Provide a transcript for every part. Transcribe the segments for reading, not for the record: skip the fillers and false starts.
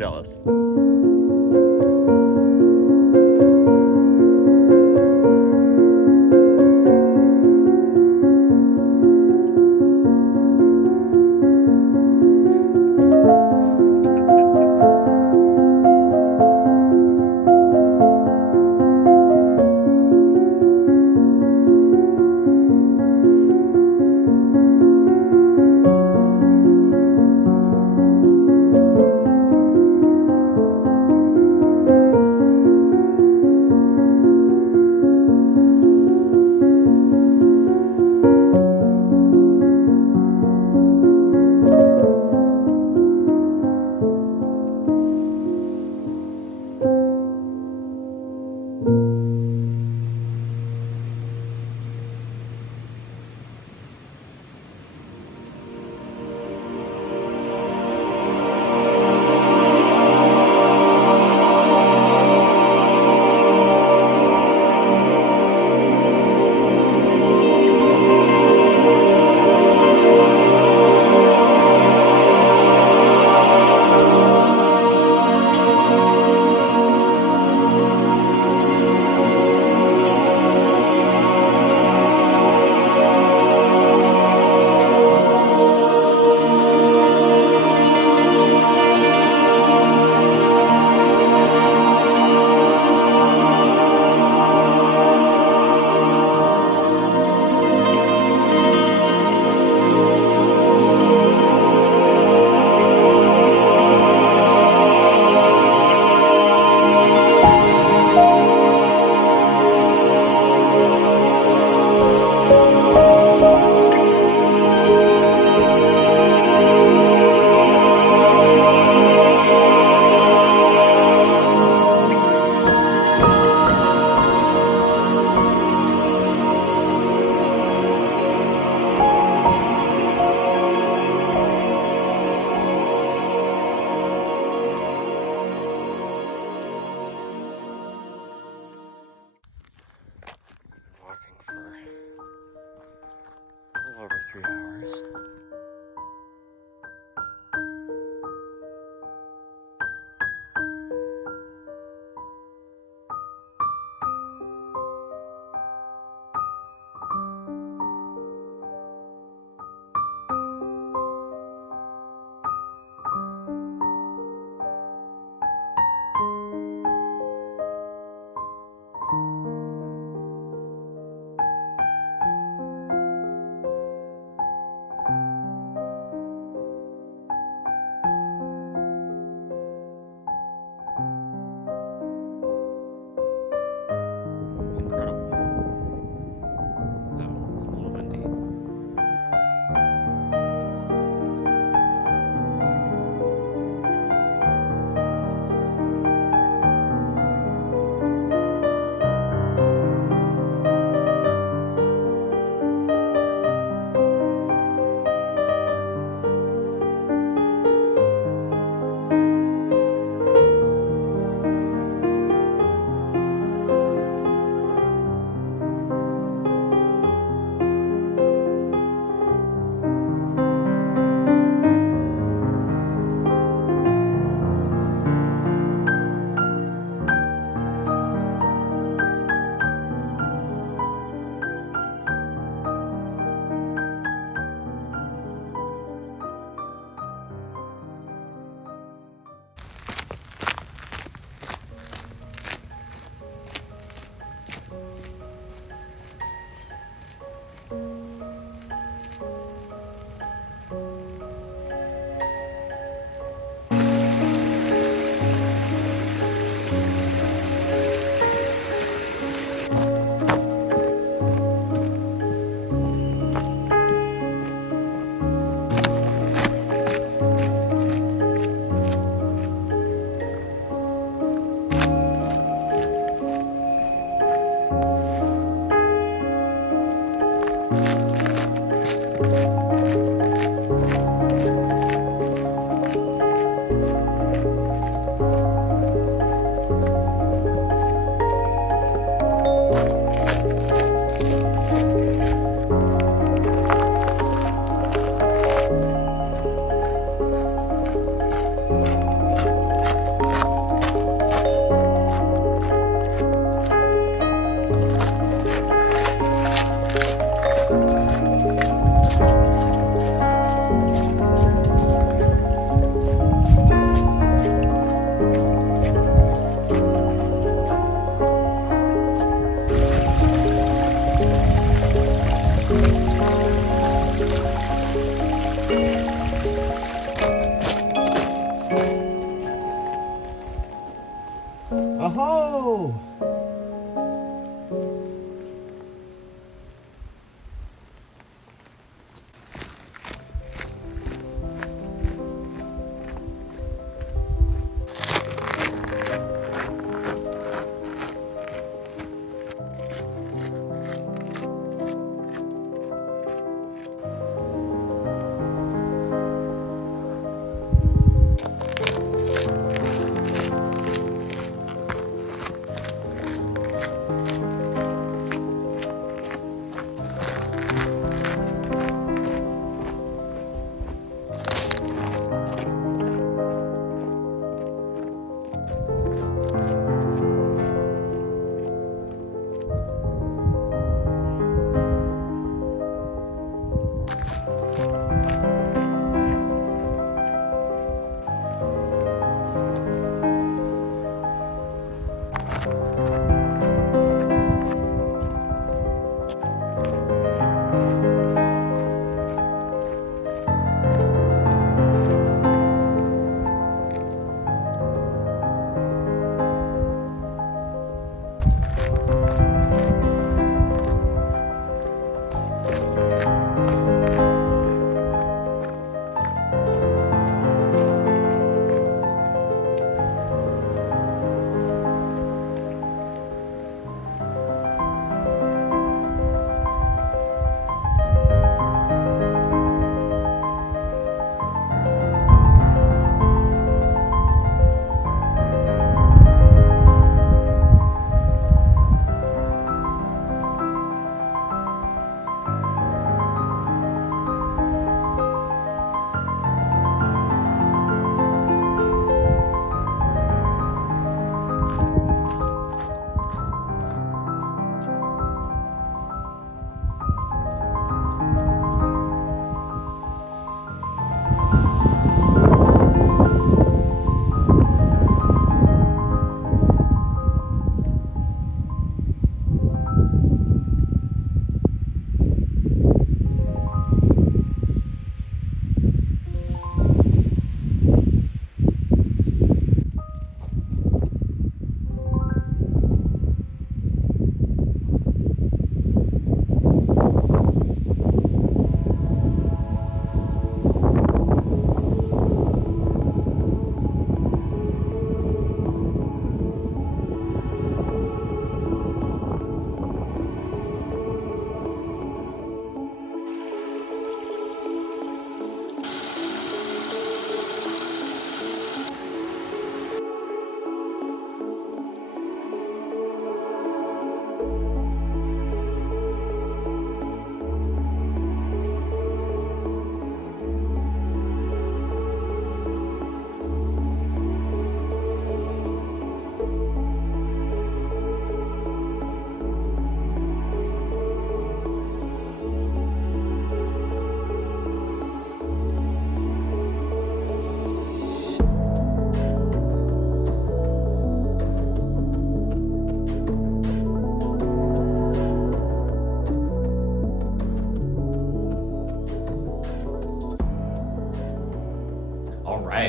jealous. Over 3 hours.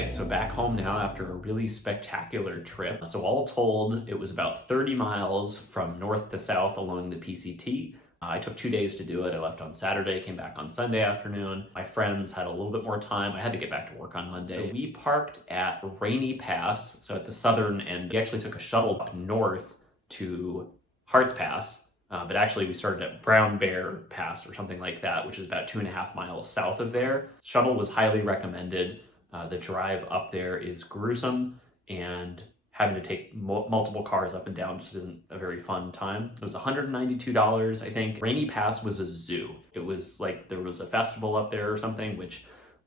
right, so back home now after a really spectacular trip. So all told, it was about 30 miles from north to south along the PCT. I took 2 days to do it. I left on Saturday, came back on Sunday afternoon. My friends had a little bit more time. I had to get back to work on Monday. So we parked at Rainy Pass, so at the southern end. We actually took a shuttle up north to Hart's Pass, but actually we started at Brown Bear Pass or something like that, which is about 2.5 miles south of there. Shuttle was highly recommended. The drive up there is gruesome, and having to take multiple cars up and down just isn't a very fun time. It was $192, I think. Rainy Pass was a zoo. It was like there was a festival up there or something, which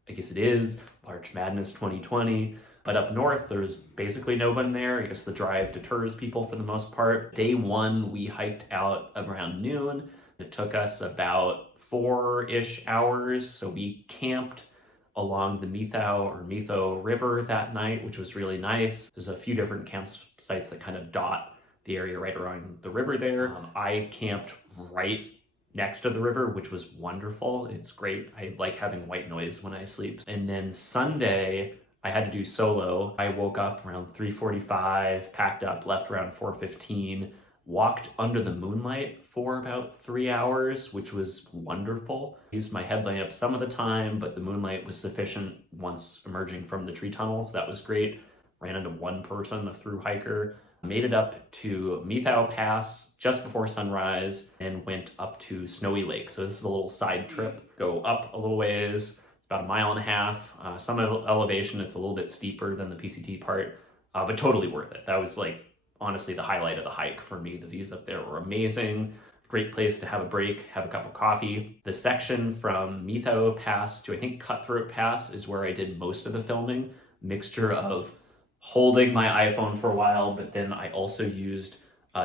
I guess it is, March Madness 2020. But up north, there's basically no one there. I guess the drive deters people for the most part. Day one, we hiked out around noon. It took us about 4-ish hours. So we camped along the Metho River that night, which was really nice. There's a few different campsites that kind of dot the area right around the river there. I camped right next to the river, which was wonderful. It's great. I like having white noise when I sleep. And then Sunday, I had to do solo. I woke up around 3:45, packed up, left around 4:15, walked under the moonlight for about 3 hours, which was wonderful. I used my headlamp some of the time, but the moonlight was sufficient once emerging from the tree tunnels. That was great. Ran into one person, a through hiker. Made it up to Methow Pass just before sunrise and went up to Snowy Lake. So this is a little side trip. Go up a little ways, about 1.5 miles. Some elevation, it's a little bit steeper than the PCT part, but totally worth it. That was like honestly the highlight of the hike for me. The views up there were amazing. Great place to have a break, have a cup of coffee. The section from Methow Pass to I think Cutthroat Pass is where I did most of the filming. Mixture of holding my iPhone for a while, but then I also used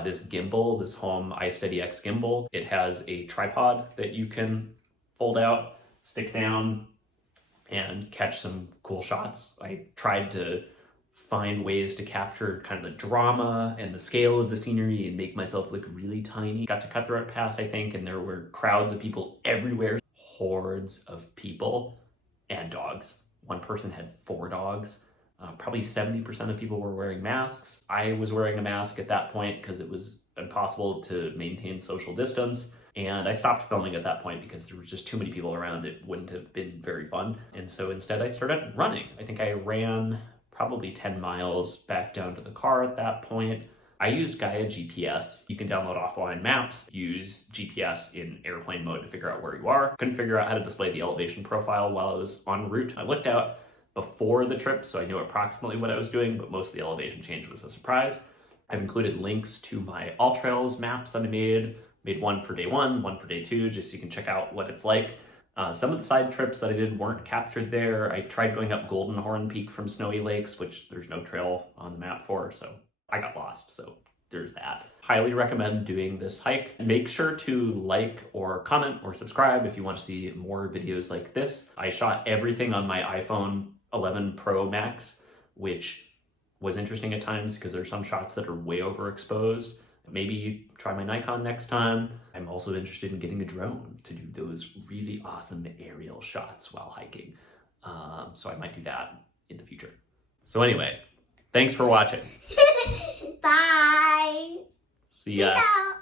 this gimbal, this home iSteadyX gimbal. It has a tripod that you can fold out, stick down, and catch some cool shots. I tried to find ways to capture kind of the drama and the scale of the scenery and make myself look really tiny. Got to Cutthroat Pass, I think, and there were crowds of people everywhere. Hordes of people and dogs. One person had 4 dogs. Probably 70% of people were wearing masks. I was wearing a mask at that point because it was impossible to maintain social distance. And I stopped filming at that point because there was just too many people around. It wouldn't have been very fun. And so instead I started running. I think I ran probably 10 miles back down to the car at that point. I used Gaia GPS. You can download offline maps, use GPS in airplane mode to figure out where you are. Couldn't figure out how to display the elevation profile while I was en route. I looked out before the trip, so I knew approximately what I was doing, but most of the elevation change was a surprise. I've included links to my AllTrails maps that I made one for day 1, one for day 2, just so you can check out what it's like. Some of the side trips that I did weren't captured there. I tried going up Golden Horn Peak from Snowy Lakes, which there's no trail on the map for, so I got lost, so there's that. Highly recommend doing this hike. Make sure to like or comment or subscribe if you want to see more videos like this. I shot everything on my iPhone 11 Pro Max, which was interesting at times because there are some shots that are way overexposed. Maybe try my Nikon next time. I'm also interested in getting a drone to do those really awesome aerial shots while hiking. So I might do that in the future. So anyway, thanks for watching. Bye. See ya. Peace out.